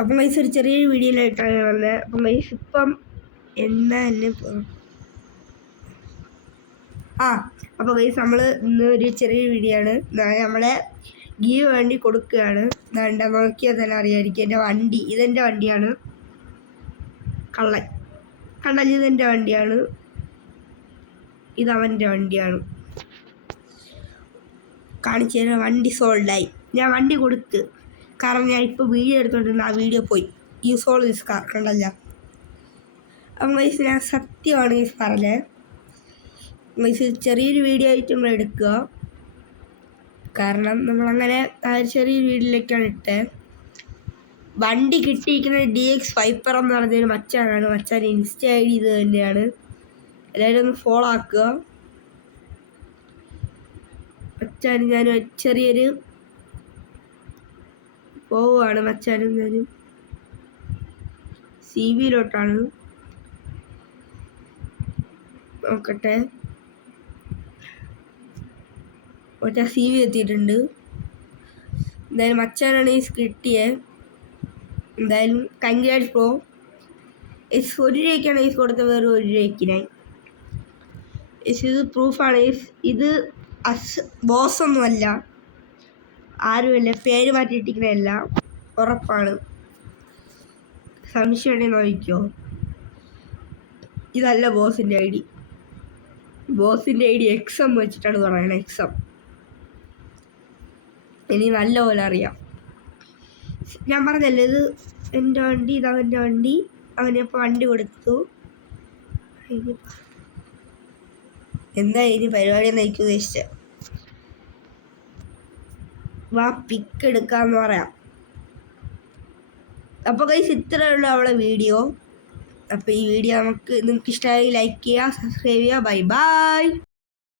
അപ്പം ഗൈസ് ഒരു ചെറിയൊരു വീഡിയോയിലായിട്ടാണ് വന്നത്. അപ്പം ഗൈസ് ഇപ്പം എന്നാ എന്നെ പോ- ആ അപ്പോൾ ഗൈസ് നമ്മൾ ഇന്ന് ഒരു ചെറിയൊരു വീഡിയോ ആണ്. നമ്മളെ ഗീവ് വേണ്ടി കൊടുക്കുകയാണ്. വേണ്ട നോക്കിയാൽ തന്നെ അറിയാമായിരിക്കും എന്റെ വണ്ടി ഇതെന്റെ വണ്ടിയാണ്. കള്ളൻ. കള്ളൻ ഇതെന്റെ വണ്ടിയാണ്. ഇതവന്റെ വണ്ടിയാണ്. കാണിച്ചു തരാം വണ്ടി സോൾഡായി ഞാൻ വണ്ടി കൊടുത്ത്. കാരണം ഞാൻ ഇപ്പോൾ വീഡിയോ എടുത്തോണ്ടിരുന്ന ആ വീഡിയോ പോയി. ഈ സോൾ ദിസ് കാർ കണ്ടല്ല. അപ്പം മൈസ് ഞാൻ സത്യമാണ് ഈ പറഞ്ഞത് ഗൈസ് ചെറിയൊരു വീഡിയോ ആയിട്ട് നമ്മൾ എടുക്കുക. കാരണം നമ്മളങ്ങനെ ആ ഒരു ചെറിയൊരു വീഡിയോയിലേക്കാണ് ഇട്ടത് വണ്ടി കിട്ടിയിരിക്കുന്നത് ഡി എക്സ് ഫൈപ്പർ എന്ന് പറഞ്ഞൊരു മച്ചാനാണ്. മച്ചാൻ ഇൻസ്റ്റ ഐ ഡി ഇത് തന്നെയാണ്. എല്ലാവരും ഒന്ന് ഫോളോ ആക്കുക. മച്ചാൻ ഞാൻ ചെറിയൊരു പോവുകയാണ് മച്ചാനും ഞാനും. സി വിയിലോട്ടാണ് നോക്കട്ടെ. ഒറ്റ സി വി എത്തിയിട്ടുണ്ട്. എന്തായാലും മച്ചാനാണ് ഈ കിട്ടിയത് എന്തായാലും കൺഗ്രാറ്റ്സ് പ്രോ എസ് ഒരു രൂപയ്ക്കാണ് ഈ കൊടുത്ത വെറും ഒരു രൂപയ്ക്കിനായി എസ് ഇത് പ്രൂഫാണ് എസ് ഇത് അസ് ബോസൊന്നുമല്ല ആരുമല്ല പേര് മാറ്റിയിട്ടിരിക്കുന്നതല്ല. ഉറപ്പാണ്. സംശയം ഉണ്ടെങ്കിൽ നോക്കിക്കോ ഇതല്ല ബോസിന്റെ ഐ ഡി. ബോസിന്റെ ഐ ഡി എക്സം വെച്ചിട്ടാണ് പറയണത് എക്സം ഇനി നല്ലപോലെ അറിയാം. ഞാൻ പറഞ്ഞല്ലേ ഇത് എന്റെ വണ്ടി ഇത് അവന്റെ വണ്ടി. അവനിപ്പോൾ വണ്ടി കൊടുത്തു. എന്താ ഇനി പരിപാടി എന്ന് എനിക്ക് ഉദ്ദേശിച്ചത് വാ പിക്ക് എടുക്കാന്ന് പറയാം. അപ്പോൾ കൈസ് ഇത്രയേ ഉള്ളൂ അവളെ വീഡിയോ അപ്പോൾ ഈ വീഡിയോ നമുക്ക് നിങ്ങൾക്ക് ഇഷ്ടമായി ലൈക്ക് ചെയ്യുക സബ്സ്ക്രൈബ് ചെയ്യുക. Bye bye